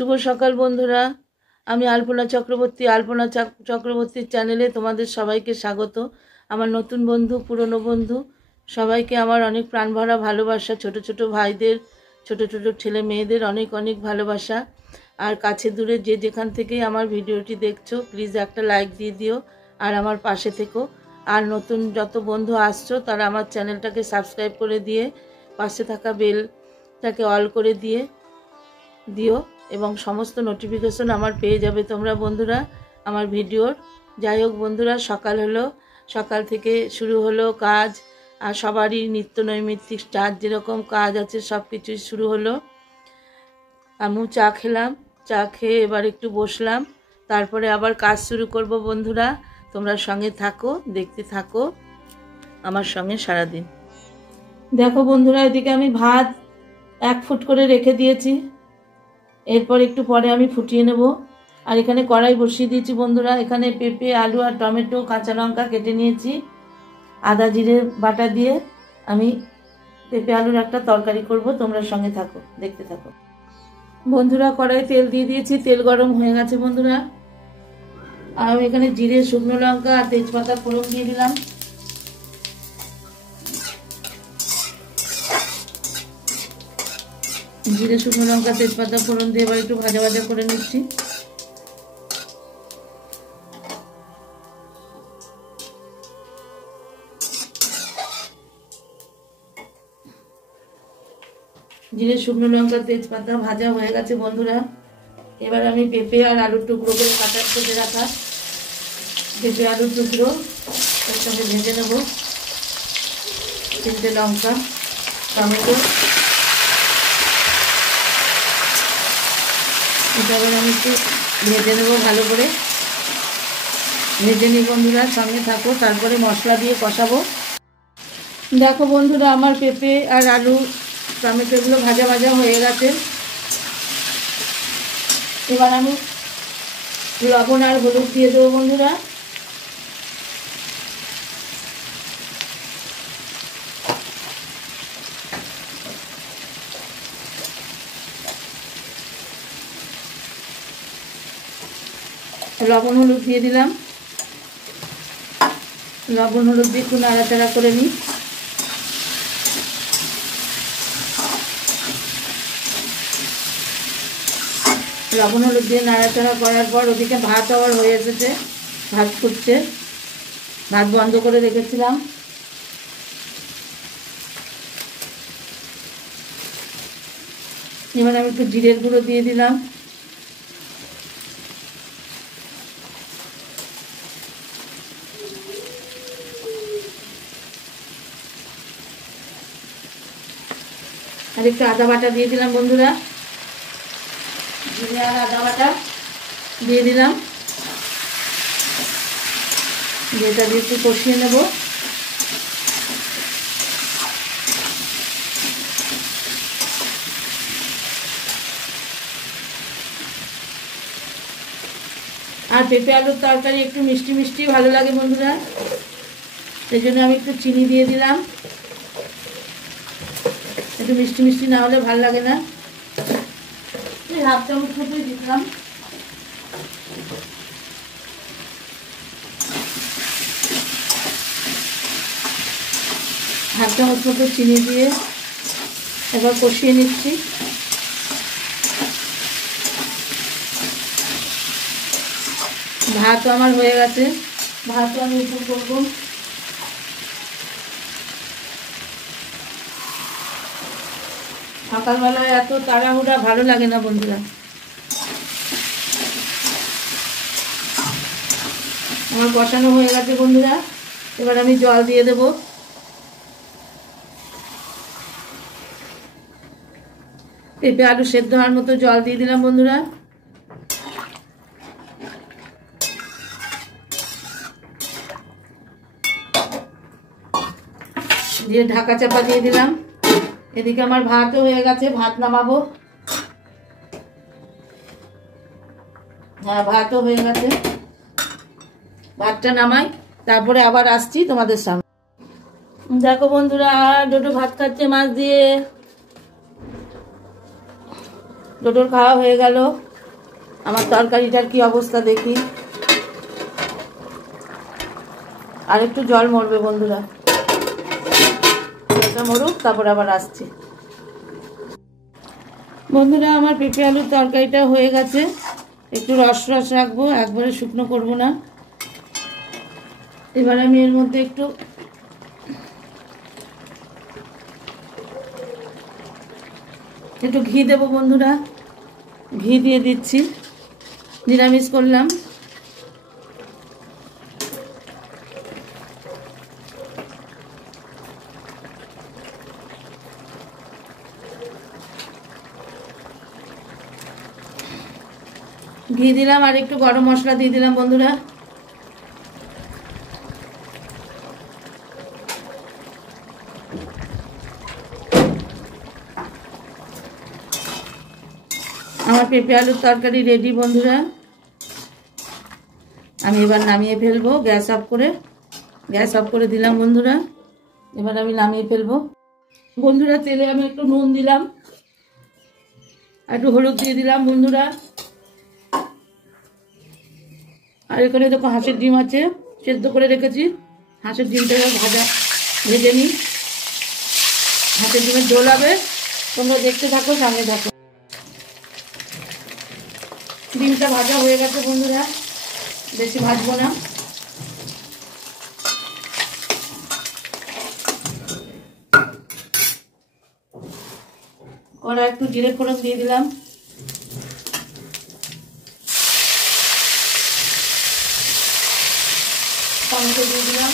শুভ সকাল বন্ধুরা, আমি আলপনা চক্রবর্তী। আলপনা চক্রবর্তীর চ্যানেলে তোমাদের সবাইকে স্বাগত। আমার নতুন বন্ধু, পুরনো বন্ধু, সবাইকে আমার অনেক প্রাণভরা ভালোবাসা। ছোট ছোট ভাইদের, ছোট ছোট ছেলে মেয়েদের অনেক অনেক ভালোবাসা। আর কাছে দূরে যে যেখান থেকেই আমার ভিডিওটি দেখছো, প্লিজ একটা লাইক দিয়ে দিও আর আমার পাশে থেকো। আর নতুন যত বন্ধু আসছো তারা আমার চ্যানেলটাকে সাবস্ক্রাইব করে দিয়ে পাশে থাকা বেলটাকে অল করে দিও এবং সমস্ত নোটিফিকেশন আমার পেয়ে যাবে তোমরা বন্ধুরা আমার ভিডিওর। যাই হোক বন্ধুরা, সকাল হলো, সকাল থেকে শুরু হলো কাজ। আর সবারই নিত্য নৈমিত্তিক যার যেরকম কাজ আছে সব কিছুই শুরু হলো। আমিও চা খেলাম, চা খেয়ে এবার একটু বসলাম, তারপরে আবার কাজ শুরু করব বন্ধুরা। তোমরা সঙ্গে থাকো, দেখতে থাকো আমার সঙ্গে সারাদিন। দেখো বন্ধুরা, এদিকে আমি ভাত 1 ফুট করে রেখে দিয়েছি, এরপর একটু পরে আমি ফুটিয়ে নেব। আর এখানে কড়াই বসিয়ে দিয়েছি বন্ধুরা। এখানে পেঁপে, আলু আর টমেটো, কাঁচা লঙ্কা কেটে নিয়েছি। আদা জিরে বাটা দিয়ে আমি পেঁপে আলুর একটা তরকারি করব। তোমরা সঙ্গে থাকো, দেখতে থাকো বন্ধুরা। কড়াই তেল দিয়ে দিয়েছি, তেল গরম হয়ে গেছে বন্ধুরা। আর এখানে জিরে, শুকনো লঙ্কা আর তেজপাতা ফোড়ন দিয়ে দিলাম। জিরে, শুকনো লঙ্কা, তেজপাতা ফোড়ন দিয়ে এবার একটু ভাজা ভাজা করে নিচ্ছি। জিরে, শুকনো লঙ্কা, তেজপাতা ভাজা হয়ে গেছে বন্ধুরা। এবার আমি পেঁপে আর আলুর টুকরো করে কেটে রাখা পেঁপে আলুর টুকরো এর সঙ্গে ভেজে নেব। 3টে লঙ্কা, টমেটো, এটা এবার আমি একটু ভেজে নেবো ভালো করে। ভেজে নিই বন্ধুরা, সঙ্গে থাকো, তারপরে মশলা দিয়ে কষাবো। দেখো বন্ধুরা, আমার পেঁপে আর আলু টমেটোগুলো ভাজা ভাজা হয়ে গেছে। এবার আমি লবণ আর হলুদ দিয়ে দেবো বন্ধুরা। লবণ হলুদ দিয়ে দিলাম। লবণ হলুদ দিয়ে একটু নাড়াচাড়া করে নিই। লবণ হলুদ দিয়ে নাড়াচাড়া করার পর ওদিকে ভাত আবার হয়ে এসেছে, ভাত ফুটছে। ভাত বন্ধ করে রেখেছিলাম। এবার আমি একটু জিরের গুঁড়ো দিয়ে দিলাম। আর একটু আদা বাটা দিয়ে দিলাম বন্ধুরা। জিরে আর আদা বাটা দিয়ে দিলাম। যেটা দিয়ে একটু কষিয়ে নেব। আর পেঁপে আলুর তরকারি একটু মিষ্টি মিষ্টি ভালো লাগে বন্ধুরা, সেই জন্য আমি একটু চিনি দিয়ে দিলাম। একটু মিষ্টি মিষ্টি না হলে ভালো লাগে না। 1/2 চামচ মতোই দিলাম। হাফ চামচ মতো চিনি দিয়ে এবার কষিয়ে নিচ্ছি। ভাতও আমার হয়ে গেছে, ভাতও আমি উপর করবো। সকালবেলায় এত তাড়াহুড়া ভালো লাগে না বন্ধুরা। আমার কষানো হয়ে গেছে বন্ধুরা। এবার আমি জল দিয়ে দেব। পেঁপে আলু সেদ্ধ হওয়ার মতো জল দিয়ে দিলাম বন্ধুরা। দিয়ে ঢাকা চাপা দিয়ে দিলাম। এদিকে আমার ভাতও হয়ে গেছে, ভাত নামাবো। হ্যাঁ, ভাতও হয়ে গেছে, ভাতটা নামাই, তারপরে আবার আসছি তোমাদের সামনে। দেখো বন্ধুরা, ডোডো ভাত খাচ্ছে মাছ দিয়ে। ডোডোর খাওয়া হয়ে গেল। আমার তরকারিটার কি অবস্থা দেখি। আর একটু জল মরবে বন্ধুরা, জলটা মরুক, তারপর আবার আসছি। বন্ধুরা আমার পেঁপে আলুর তরকারিটা হয়ে গেছে। একটু রস রস রাখবো, একবারে শুকনো করব না। এবার আমি এর মধ্যে একটু ঘি দেবো বন্ধুরা। ঘি দিয়ে দিচ্ছি, নিরামিষ করলাম। ঘি দিলাম আর একটু গরম মশলা দিয়ে দিলাম বন্ধুরা। আমার পেঁপে আলুর তরকারি রেডি বন্ধুরা। আমি এবার নামিয়ে ফেলবো, গ্যাস অফ করে দিলাম বন্ধুরা। এবার আমি নামিয়ে ফেলবো বন্ধুরা। তেলে আমি একটু নুন দিলাম, একটু হলুদ দিয়ে দিলাম বন্ধুরা। আর এখানে দেখো হাঁসের ডিম আছে, সেদ্ধ করে রেখেছি। হাঁসের ডিমটা ভেজে নিই। হাঁসের ডিমের ঝোল হবে, তোমরা দেখতে থাকো, সঙ্গে থাকো। ডিমটা ভাজা হয়ে গেছে বন্ধুরা, বেশি ভাজবো না। ওরা একটু জিরে ফোড়ন দিয়ে দিলাম। টমেটো দিয়ে দিলাম।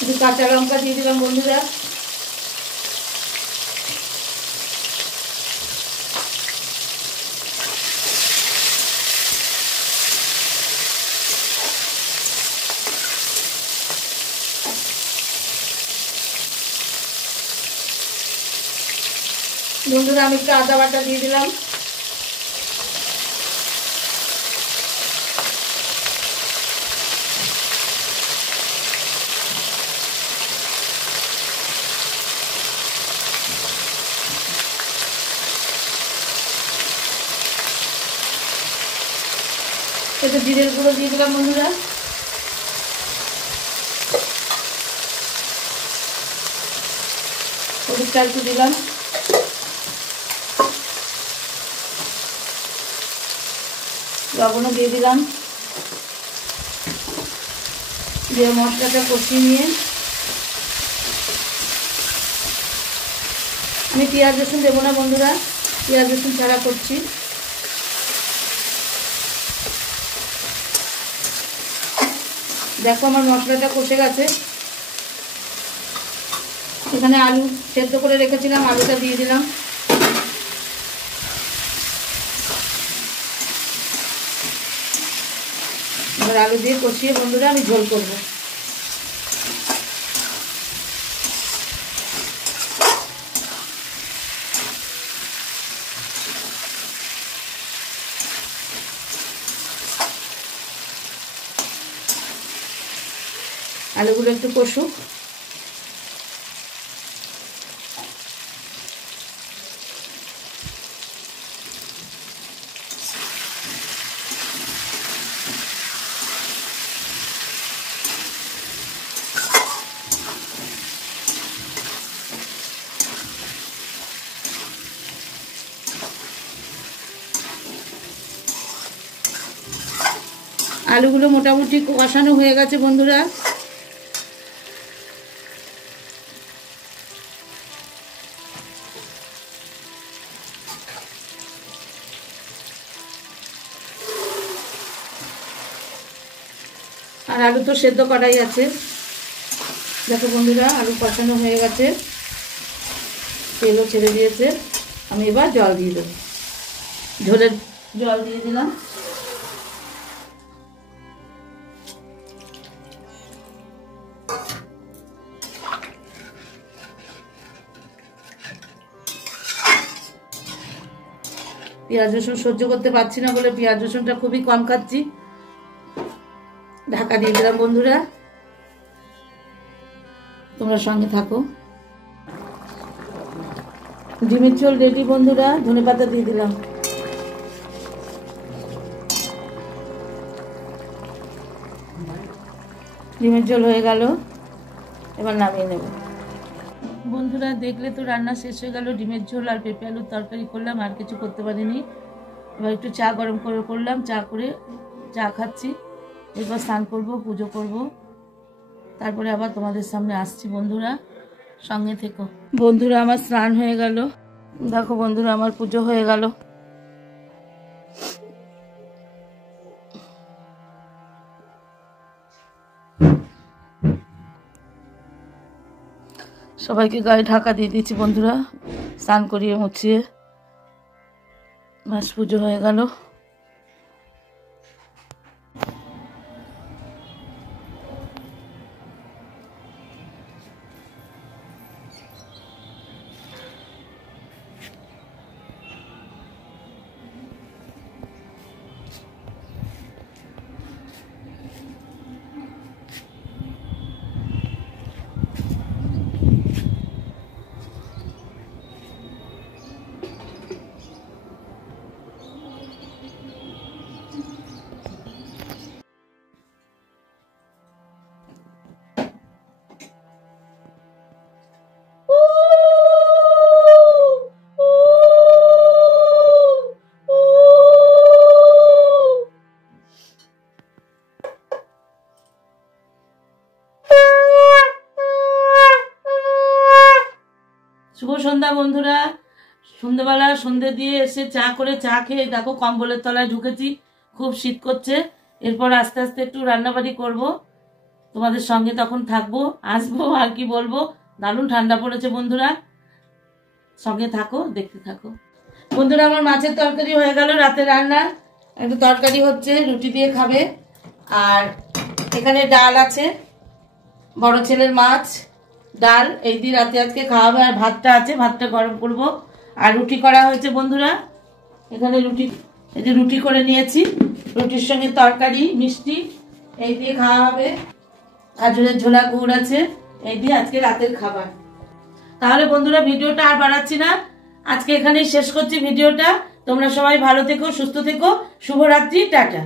একটু কাঁচা লঙ্কা দিয়ে দিলাম বন্ধুরা। বন্ধুরা আমি একটু আদা বাটা দিয়ে দিলাম। একটু জিরের গুঁড়ো দিয়ে দিলাম বন্ধুরা। হলুদটা একটু দিলাম। লবণও দিয়ে দিলাম। দিয়ে মশলাটা কষিয়ে নিয়ে আমি পেঁয়াজ রসুন দেবো না বন্ধুরা, পেঁয়াজ রসুন ছাড়া করছি। দেখো আমার মশলাটা কষে গেছে। এখানে আলু সেদ্ধ করে রেখেছিলাম, আলুটা দিয়ে দিলাম। এবার আলু দিয়ে কষিয়ে বন্ধুরা আমি ঝোল করব। আলুগুলো একটু কষুক। আলুগুলো মোটামুটি কষানো হয়ে গেছে বন্ধুরা। আর আলু তো সেদ্ধ করাই আছে। দেখো বন্ধুরা আলু কষানো হয়ে গেছে, তেলও ছেড়ে দিয়েছে। আমি এবার জল দিয়ে দেবো, ঝোলের জল দিয়ে দিলাম। পেঁয়াজ রসুন সহ্য করতে পারছি না বলে পেঁয়াজ রসুনটা খুবই কম খাচ্ছি। ঢাকা দিয়ে দিলাম বন্ধুরা, তোমরা সঙ্গে থাকো। ডিমের ঝোল রেডি বন্ধুরা, ধনেপাতা দিয়ে দিলাম। ডিমের ঝোল হয়ে গেল, এবার নামিয়ে নেব বন্ধুরা। দেখলে তো রান্না শেষ হয়ে গেল। ডিমের ঝোল আর পেঁপে আলুর তরকারি করলাম, আর কিছু করতে পারিনি। এবার একটু চা গরম করলাম, চা করে চা খাচ্ছি। এরপর স্নান করব, পুজো করব, তারপরে আবার তোমাদের সামনে আসছি বন্ধুরা, সঙ্গে থেকো। বন্ধুরা আমার স্নান হয়ে গেল, দেখো বন্ধুরা আমার পুজো হয়ে গেল। সবাইকে গায়ে ঢাকা দিয়ে দিয়েছি বন্ধুরা, স্নান করিয়ে মুছিয়ে। ব্যাস পুজো হয়ে গেল। শুভ সন্ধ্যা বন্ধুরা। সন্ধ্যেবেলা সন্ধ্যে দিয়ে এসে চা করে চা খেয়ে দেখো কম্বলের তলায় ঢুকেছি, খুব শীত করছে। এরপর আস্তে আস্তে একটু রান্নাবাড়ি করব, তোমাদের সঙ্গে তখন থাকবো, আসবো, আর কি বলবো। দারুণ ঠান্ডা পড়েছে বন্ধুরা, সঙ্গে থাকো, দেখতে থাকো বন্ধুরা। আমার মাছের তরকারি হয়ে গেল, রাতে রান্না একটু তরকারি হচ্ছে, রুটি দিয়ে খাবে। আর এখানে ডাল আছে, বড় ছেলের মাছ, ডাল এই দিয়ে রাতে আজকে খাওয়াবে। আর ভাতটা আছে, ভাতটা গরম করব। আর রুটি করা হয়েছে বন্ধুরা, এখানে রুটি, এই যে রুটি করে নিয়েছি, রুটির সঙ্গে তরকারি মিষ্টি এই দিয়ে খাওয়া হবে। গাজরের ঝোলা গুড় আছে, এই দিয়ে আজকে রাতের খাবার। তাহলে বন্ধুরা ভিডিওটা আর বাড়াচ্ছি না, আজকে এখানেই শেষ করছি ভিডিওটা। তোমরা সবাই ভালো থেকো, সুস্থ থেকো, শুভরাত্রি, টাটা।